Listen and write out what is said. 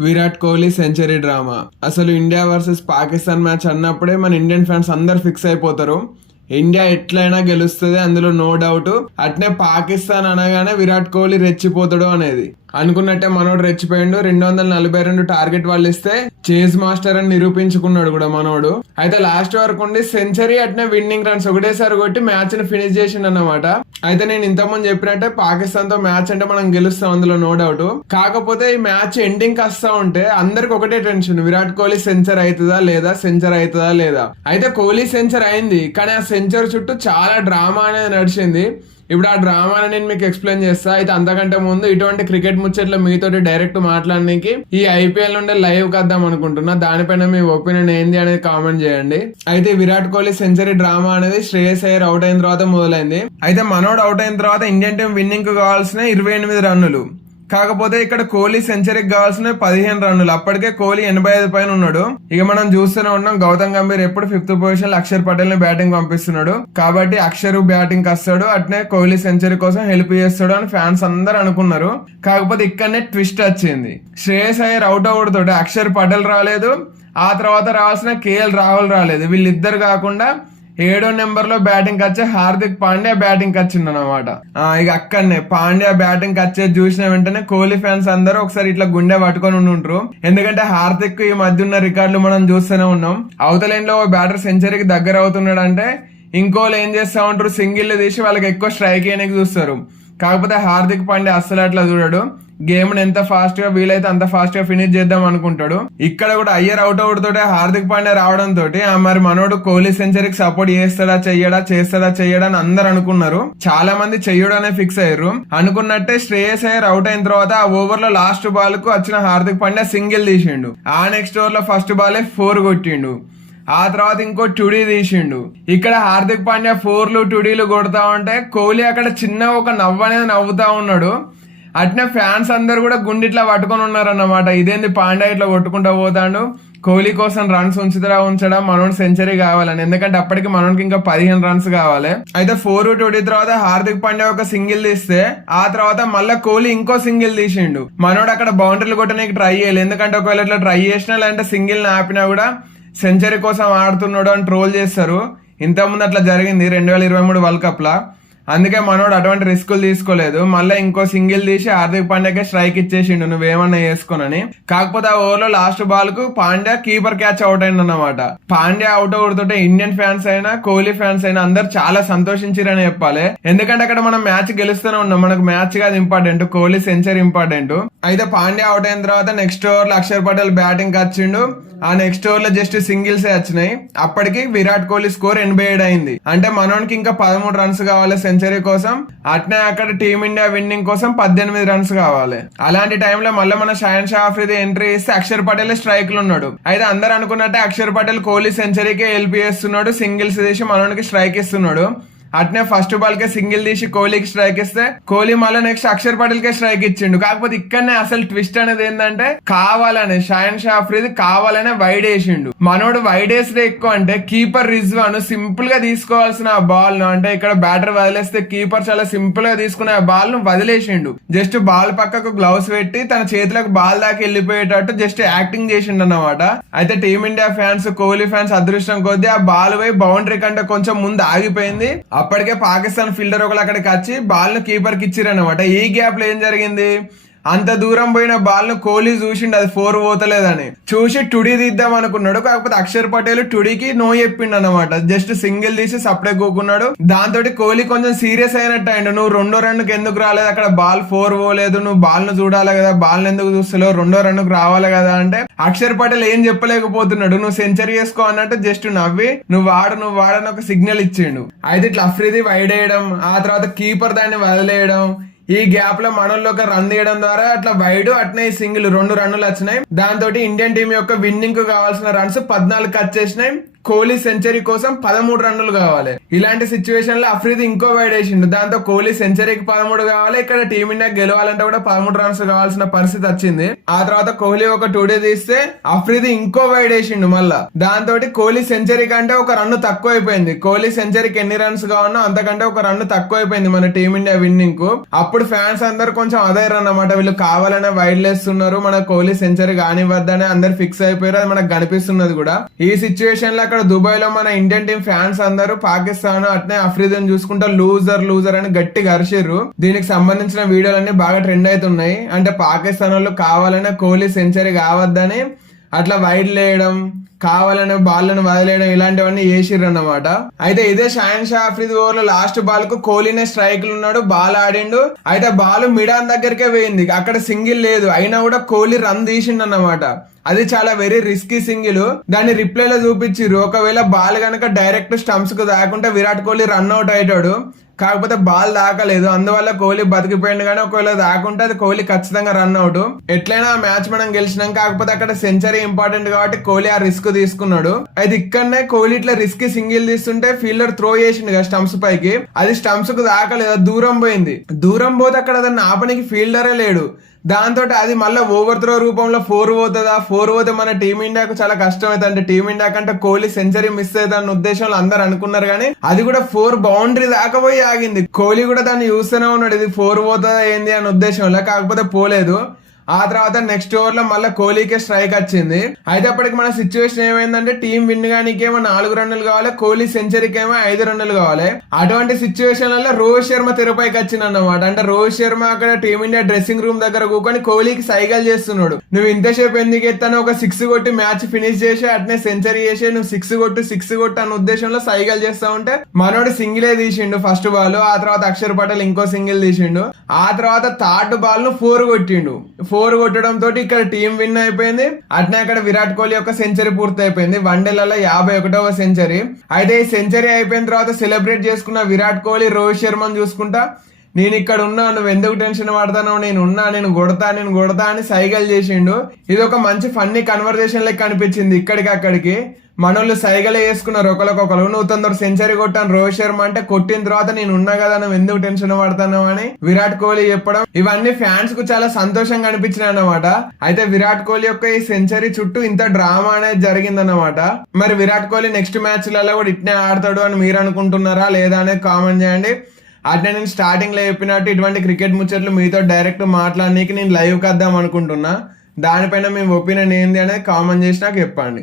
Virat Kohli century drama. అసలు India versus Pakistan match అన్నప్పుడే మన ఇండియన్ ఫ్యాన్స్ అందరు ఫిక్స్ అయిపోతారు. ఇండియా ఎట్లయినా గెలుస్తుంది అందులో నో డౌట్. అట్నే పాకిస్తాన్ అనగానే విరాట్ కోహ్లీ రెచ్చిపోతాడు అనేది. అనుకున్నట్టే మనోడు రెచ్చిపోయిండు. రెండు వందల నలభై రెండు టార్గెట్ వాళ్ళు ఇస్తే చేజ్ మాస్టర్ అని నిరూపించుకున్నాడు కూడా మనోడు. అయితే లాస్ట్ వరకు ఉండి సెంచరీ అట్నే విన్నింగ్ రన్స్ ఒకటేసారి కొట్టి మ్యాచ్ని ఫినిష్ చేసిండు అనమాట అయితే నేను ఇంతకుముందు చెప్పినట్టే పాకిస్తాన్తో మ్యాచ్ అంటే మనం గెలుస్తాం అందులో నో డౌట్ కాకపోతే ఈ మ్యాచ్ ఎండింగ్ వస్తా ఉంటే అందరికి ఒకటే టెన్షన్ విరాట్ కోహ్లీ సెంచర్ అవుతుందా లేదా? సెంచర్ అవుతుందా లేదా? అయితే కోహ్లీ సెంచర్ అయింది. కానీ ఆ సెంచర్ చుట్టూ చాలా డ్రామా అనేది నడిచింది. ఇప్పుడు ఆ డ్రామాని నేను మీకు ఎక్స్ప్లెయిన్ చేస్తా. అయితే అంతకంటే ముందు ఇటువంటి క్రికెట్ ముచ్చట్లో మీతోటి డైరెక్ట్ మాట్లాడడానికి ఈ ఐపీఎల్ నుండి లైవ్ కద్దాం అనుకుంటున్నా. దానిపైన మీ ఒపీనియన్ ఏంది అనేది కామెంట్ చేయండి. అయితే విరాట్ కోహ్లీ సెంచరీ డ్రామా అనేది శ్రేయస్ అయ్యర్ అవుట్ అయిన తర్వాత మొదలైంది. అయితే మనోడు అవుట్ అయిన తర్వాత ఇండియన్ టీం విన్నింగ్ కావాల్సిన ఇరవై ఎనిమిది రన్నులు. కాకపోతే ఇక్కడ కోహ్లీ సెంచరీకి కావాల్సిన పదిహేను రన్నులు. అప్పటికే కోహ్లీ ఎనభై ఐదు పైన ఉన్నాడు. ఇక మనం చూస్తూనే ఉన్నాం గౌతమ్ గంభీర్ ఎప్పుడు ఫిఫ్త్ పొజిషన్ అక్షర్ పటేల్ని బ్యాటింగ్ పంపిస్తున్నాడు. కాబట్టి అక్షర్ బ్యాటింగ్ వస్తాడు అట్నే కోహ్లీ సెంచరీ కోసం హెల్ప్ చేస్తాడు అని ఫ్యాన్స్ అందరు అనుకున్నారు. కాకపోతే ఇక్కడనే ట్విస్ట్ వచ్చింది. శ్రేయస్ అయ్యర్ అవుట్ అవుట్ తోటి అక్షర్ పటేల్ రాలేదు. ఆ తర్వాత రావాల్సిన కేఎల్ రాహుల్ రాలేదు. వీళ్ళిద్దరు కాకుండా ఏడో నెంబర్లో బ్యాటింగ్ వచ్చే హార్దిక్ పాండ్యా బ్యాటింగ్ వచ్చిండు అనమాట ఇక అక్కడనే పాండ్యా బ్యాటింగ్ వచ్చేది చూసిన వెంటనే కోహ్లీ ఫ్యాన్స్ అందరూ ఒకసారి ఇట్లా గుండె పట్టుకొని ఉండి ఉంటారు ఎందుకంటే హార్దిక్ ఈ మధ్య ఉన్న రికార్డులు మనం చూస్తూనే ఉన్నాం. అవతలైన్లో బ్యాటర్ సెంచరీకి దగ్గర అవుతున్నాడు అంటే ఇంకోళ్ళు ఏం చేస్తా ఉంటారు సింగిల్ తీసి వాళ్ళకి ఎక్కువ స్ట్రైక్ చేయడానికి చూస్తారు. కాకపోతే హార్దిక్ పాండ్యా అస్సలు అట్లా చూడడు. గేమ్ని ఎంత ఫాస్ట్గా వీలైతే అంత ఫాస్ట్గా ఫినిష్ చేద్దాం అనుకుంటాడు. ఇక్కడ కూడా అయ్యర్ అవుట్ అవుట్ హార్దిక్ పాండ్యా రావడం తోటి ఆ మరి మనోడు కోహ్లీ సెంచరీకి సపోర్ట్ చేస్తాడా చెయ్యడా చేస్తాడా చెయ్యడా అని అందరు అనుకున్నారు. చాలా మంది చెయ్యడనే ఫిక్స్ అయ్యారు. అనుకున్నట్టే శ్రేయస్ అయ్యర్ అవుట్ అయిన తర్వాత ఆ ఓవర్లో లాస్ట్ బాల్కు వచ్చిన హార్దిక్ పాండే సింగిల్ తీసిండు. ఆ నెక్స్ట్ ఓవర్లో ఫస్ట్ బాలే ఫోర్ కొట్టిండు. ఆ తర్వాత ఇంకో టుడీ తీసిండు. ఇక్కడ హార్దిక్ పాండ్యా ఫోర్లు టుడీలు కొడతా ఉంటే కోహ్లీ అక్కడ చిన్న ఒక నవ్వు అనేది నవ్వుతా ఉన్నాడు. అట్నే ఫ్యాన్స్ అందరు కూడా గుండిట్లా పట్టుకొని ఉన్నారన్నమాట. ఇదేంది పాండ్యా ఇట్లా కొట్టుకుంటా పోతాడు? కోహ్లీ కోసం రన్స్ ఉంచుతరా ఉంచడం? మనోడు సెంచరీ కావాలని. ఎందుకంటే అప్పటికి మనోడికి ఇంకా పదిహేను రన్స్ కావాలి. అయితే ఫోర్ ట్వంటీ తర్వాత హార్దిక్ పాండ్యా ఒక సింగిల్ తీస్తే ఆ తర్వాత మళ్ళీ కోహ్లీ ఇంకో సింగిల్ తీసిండు. మనోడు అక్కడ బౌండరీలు కొట్టడానికి ట్రై చేయాలి. ఎందుకంటే ఒకవేళ ఇట్లా ట్రై చేసినా లేదంటే సింగిల్ ఆపినా కూడా సెంచరీ కోసం ఆడుతున్నాడు అని ట్రోల్ చేస్తారు. ఇంతకుముందు అట్లా జరిగింది రెండు వేల ఇరవై మూడు వరల్డ్ కప్లో. అందుకే మనోడు అటువంటి రిస్కులు తీసుకోలేదు. మళ్ళీ ఇంకో సింగిల్ తీసి హార్దిక్ పాండ్యాకే స్ట్రైక్ ఇచ్చేసిండు. నువ్వేమన్నా చేసుకోనని. కాకపోతే ఆ ఓవర్లో లాస్ట్ బాల్కు పాండ్యా కీపర్ క్యాచ్ అవుట్ అయింది అన్నమాట పాండ్యా అవుట్ అవుతుంటే ఇండియన్ ఫ్యాన్స్ అయినా కోహ్లీ ఫ్యాన్స్ అయినా అందరు చాలా సంతోషించారని చెప్పాలి. ఎందుకంటే అక్కడ మనం మ్యాచ్ గెలుస్తూనే ఉన్నాం. మనకు మ్యాచ్ కాదు ఇంపార్టెంట్. Kohli century important. అయితే పాండ్యా అవుట్ అయిన తర్వాత నెక్స్ట్ ఓవర్లో అక్షర్ పటేల్ బ్యాటింగ్ వచ్చిండు. ఆ నెక్స్ట్ ఓవర్లో జస్ట్ సింగిల్స్ వచ్చినాయి. అప్పటికి విరాట్ కోహ్లీ స్కోర్ ఎనభై ఏడు అయింది. అంటే మనోనికి ఇంకా పదమూడు రన్స్ కావాలి సెంచరీ కోసం అట్నే అక్కడ టీమిండియా విన్నింగ్ కోసం పద్దెనిమిది రన్స్ కావాలి. అలాంటి టైంలో మళ్ళీ మన షాయన్ షా ఆఫ్రిది ఎంట్రీ ఇస్తే అక్షర్ పటేల్ స్ట్రైక్లో ఉన్నాడు. అయితే అందరు అనుకున్నట్టే అక్షర్ పటేల్ కోహ్లీ సెంచరీకే హెల్ప్ చేస్తున్నాడు సింగిల్స్ తీసి మనోనికి స్ట్రైక్ ఇస్తున్నాడు. అట్నే ఫస్ట్ బాల్ కే సింగిల్ తీసి కోహ్లీకి స్ట్రైక్ ఇస్తే కోహ్లీ మళ్ళీ నెక్స్ట్ అక్షర్ పటేల్ కే స్ట్రైక్ ఇచ్చిండు. కాకపోతే ఇక్కడనే అసలు ట్విస్ట్ అనేది ఏంటంటే కావాలనే షాయన్ షాఫ్రీది కావాలనే వైడ్ వేసిండు. మనోడు వైడ్ వేస్తే ఎక్కువ అంటే కీపర్ రిజ్వాన్ సింపుల్గా తీసుకోవాల్సిన బాల్ను అంటే ఇక్కడ బ్యాటర్ వదిలేస్తే కీపర్ చాలా సింపుల్గా తీసుకునే ఆ బాల్ను వదిలేసిండు. జస్ట్ బాల్ పక్కకు గ్లౌస్ పెట్టి తన చేతిలోకి బాల్ దాకా వెళ్ళిపోయేటట్టు జస్ట్ యాక్టింగ్ చేసిండు అన్నమాట అయితే టీమిండియా ఫ్యాన్స్ కోహ్లీ ఫ్యాన్స్ అదృష్టం కొద్దీ ఆ బాల్ పోయి బౌండరీ కంటే కొంచెం ముందు ఆగిపోయింది. అప్పటికే పాకిస్తాన్ ఫీల్డర్ ఒకళ్ళు అక్కడికి వచ్చి బాల్ను కీపర్కి ఇచ్చారనమాట ఈ గ్యాప్లో ఏం జరిగింది? అంత దూరం పోయిన బాల్ను కోహ్లీ చూసిండు అది ఫోర్ పోతలేదని. చూసి టుడీ తీద్దాం అనుకున్నాడు కాకపోతే అక్షర్ పటేల్ టుడీకి నో చెప్పిండు అనమాట జస్ట్ సింగిల్ తీసి సప్లై కోకున్నాడు. దాంతో కోహ్లీ కొంచెం సీరియస్ అయినట్టు అయిండు. నువ్వు రెండో రన్నుకి ఎందుకు రాలేదు? అక్కడ బాల్ ఫోర్ పోలేదు. నువ్వు బాల్ను చూడాలి కదా బాల్ ఎందుకు చూస్తలేవు? రెండో రన్నుకు రావాలి కదా అంటే అక్షర్ పటేల్ ఏం చెప్పలేకపోతున్నాడు. నువ్వు సెంచరీ చేసుకో అన్నట్టు జస్ట్ నవ్వి నువ్వు వాడు నువ్వు వాడని ఒక సిగ్నల్ ఇచ్చిండు. అయితే ఇట్లా అఫ్రీది వైడ్ వేయడం ఆ తర్వాత కీపర్ దాన్ని వదిలేయడం ఈ గ్యాప్లో మనోళ్ళు ఒక రన్ తీయడం ద్వారా అట్లా వైడ్ అట్నే సింగిల్ రెండు రన్నులు వచ్చినాయి. దాంతో ఇండియన్ టీం యొక్క విన్నింగ్కు కావాల్సిన రన్స్ పద్నాలుగు కట్ చేసినాయి. కోహ్లీ సెంచరీ కోసం పదమూడు రన్నులు కావాలి. ఇలాంటి సిచ్యువేషన్లో అఫ్రీది ఇంకో వైడ్ వేసిండు. దాంతో కోహ్లీ సెంచరీకి పదమూడు కావాలి. ఇక్కడ టీమిండియా గెలవాలంటే కూడా పదమూడు రన్స్ కావాల్సిన పరిస్థితి వచ్చింది. ఆ తర్వాత కోహ్లీ ఒక టూ డే తీస్తే అఫ్రీది ఇంకో వైడ్ వేసిండు మళ్ళా. దాంతో కోహ్లీ సెంచరీ కంటే ఒక రన్ను తక్కువ అయిపోయింది. కోహ్లీ సెంచరీకి ఎన్ని రన్స్ కావాలో అంతకంటే ఒక రన్ను తక్కువ అయిపోయింది మన టీమిండియా విన్నింగ్కు. అప్పుడు ఫ్యాన్స్ అందరు కొంచెం అదే అన్నమాట. వీళ్ళు కావాలనే వైడ్ లేస్తున్నారు. మన కోహ్లీ సెంచరీ కానివ్వద్దని అందరు ఫిక్స్ అయిపోయారు. అది మనకు కనిపిస్తున్నది కూడా. ఈ సిచ్యువేషన్లో అక్కడ దుబాయ్లో మన ఇండియన్ టీం ఫ్యాన్స్ అందరూ పాకిస్తాన్ అట్నే అఫ్రీదన్ చూసుకుంటా లూజర్ లూజర్ అని గట్టిగా అరిచారు దీనికి సంబంధించిన వీడియోలన్నీ బాగా ట్రెండ్ అవుతున్నాయి. అంటే పాకిస్తాన్ వాళ్ళు కావాలనే కోహ్లీ సెంచరీ కావద్దని అట్లా వైడ్ లేయడం కావాలని బాల్లను వదిలేయడం ఇలాంటివన్నీ చేసిర్రు అన్నమాట అయితే ఇదే షాయన్ షా అఫ్రీద్ ఓవర్లో లాస్ట్ బాల్కు కోహ్లీనే స్ట్రైక్ ఉన్నాడు బాల్ ఆడిండు. అయితే బాల్ మిడాన్ దగ్గరికే పోయింది. అక్కడ సింగిల్ లేదు. అయినా కూడా కోహ్లీ రన్ తీసిండు అన్నమాట అది చాలా వెరీ రిస్కీ సింగిల్. దాన్ని రిప్లైలో చూపించిర్రు. ఒకవేళ బాల్ కనుక డైరెక్ట్ స్టంప్స్కు దాకుంటే విరాట్ కోహ్లీ రన్ అవుట్ అయ్యాడు కాకపోతే బాల్ దాకలేదు అందువల్ల కోహ్లీ బతికిపోయింది కానీ ఒకవేళ దాకుంటే అది కోహ్లీ ఖచ్చితంగా రన్ అవుట్ ఎట్లయినా ఆ మ్యాచ్ మనం గెలిచినాం. కాకపోతే అక్కడ సెంచరీ ఇంపార్టెంట్ కాబట్టి కోహ్లీ ఆ రిస్క్ తీసుకున్నాడు. అయితే ఇక్కడనే కోహ్లీ ఇట్లా రిస్క్ సింగిల్ తీస్తుంటే ఫీల్డర్ త్రో చేసిండు కదా స్టంప్స్ పైకి. అది స్టంప్స్కు దాకలేదు దూరం పోయింది. దూరం పోతే అక్కడ దాన్ని ఆపనికి ఫీల్డరే లేడు. దాంతో అది మళ్ళీ ఓవర్ త్రో రూపంలో ఫోర్ పోతుందా? ఫోర్ పోతే మన టీమిండియాకు చాలా కష్టం అవుతుంది అంటే టీమిండియా కంటే కోహ్లీ సెంచరీ మిస్ అవుతుంది అన్న ఉద్దేశంలో అందరు అనుకున్నారు కానీ అది కూడా ఫోర్ బౌండరీ దాకా పోయి ఆగింది. కోహ్లీ కూడా దాన్ని చూస్తూనే ఉన్నాడు. ఇది ఫోర్ పోతుందా ఏంది అన్న ఉద్దేశంలో. కాకపోతే పోలేదు. ఆ తర్వాత నెక్స్ట్ ఓవర్లో మళ్ళీ కోహ్లీకే స్ట్రైక్ వచ్చింది. అయితే అప్పటికి మన సిచ్యువేషన్ ఏమైందంటే టీం విన్ గానికేమో నాలుగు రన్నులు కావాలి కోహ్లీ సెంచరీకి ఏమో ఐదు రన్నులు కావాలి. అటువంటి సిచ్యువేషన్ వల్ల రోహిత్ శర్మ తెరపైకి వచ్చింది అన్నమాట అంటే రోహిత్ శర్మ అక్కడ టీమిండియా డ్రెస్సింగ్ రూమ్ దగ్గర కూకొని కోహ్లీకి సైగల్ చేస్తున్నాడు. నువ్వు ఇంతసేపు ఎందుకు ఎత్తాను ఒక సిక్స్ కొట్టి మ్యాచ్ ఫినిష్ చేసి అట్నే సెంచరీ చేసి నువ్వు సిక్స్ కొట్టు సిక్స్ కొట్టు అన్న ఉద్దేశంలో సైగల్ చేస్తా ఉంటే మనోడు సింగిలే తీసిండు ఫస్ట్ బాల్ ఆ తర్వాత అక్షర్ పటేల్ ఇంకో సింగిల్ తీసిండు. ఆ తర్వాత థర్డ్ బాల్ను ఫోర్ కొట్టిండు. ఫోర్ కొట్టడం తోటి ఇక్కడ టీం విన్ అయిపోయింది. అట్నే అక్కడ విరాట్ కోహ్లీ యొక్క సెంచరీ పూర్తి అయిపోయింది వన్డేలలో యాభై ఒకటవ సెంచరీ అయితే ఈ సెంచరీ అయిపోయిన తర్వాత సెలబ్రేట్ చేసుకున్న విరాట్ కోహ్లీ రోహిత్ శర్మను చూసుకుంటా. నేను ఇక్కడ ఉన్నా నువ్వు ఎందుకు టెన్షన్ పడతానో నేను ఉన్నా నేను కొడతా నేను కొడతా అని సైగల్ చేసిండు. ఇది ఒక మంచి ఫన్నీ కన్వర్జేషన్ లెక్క అనిపించింది ఇక్కడికి అక్కడికి. మనోళ్ళు సైగలే వేసుకున్నారు ఒకరికొకరు నువ్వు తొందర సెంచరీ కొట్టాను రోహిత్ శర్మ అంటే కొట్టిన తర్వాత నేను ఉన్నా కదా నువ్వు ఎందుకు టెన్షన్ పడతాను అని విరాట్ కోహ్లీ చెప్పడం. ఇవన్నీ ఫ్యాన్స్కు చాలా సంతోషంగా అనిపించినాయి అన్నమాట. అయితే విరాట్ కోహ్లీ యొక్క ఈ సెంచరీ చుట్టూ ఇంత డ్రామా అనేది జరిగిందన్నమాట. మరి విరాట్ కోహ్లీ నెక్స్ట్ మ్యాచ్లలో కూడా ఇట్నే ఆడతాడు అని మీరు అనుకుంటున్నారా లేదా అనేది కామెంట్ చేయండి. అంటే నేను స్టార్టింగ్లో చెప్పినట్టు ఇటువంటి క్రికెట్ ముచ్చట్లు మీతో డైరెక్ట్ మాట్లాడడానికి నేను లైవ్కి వద్దాం అనుకుంటున్నా. దానిపైన మీ ఒపీనియన్ ఏంది అనేది కామెంట్ చేసి నాకు చెప్పండి.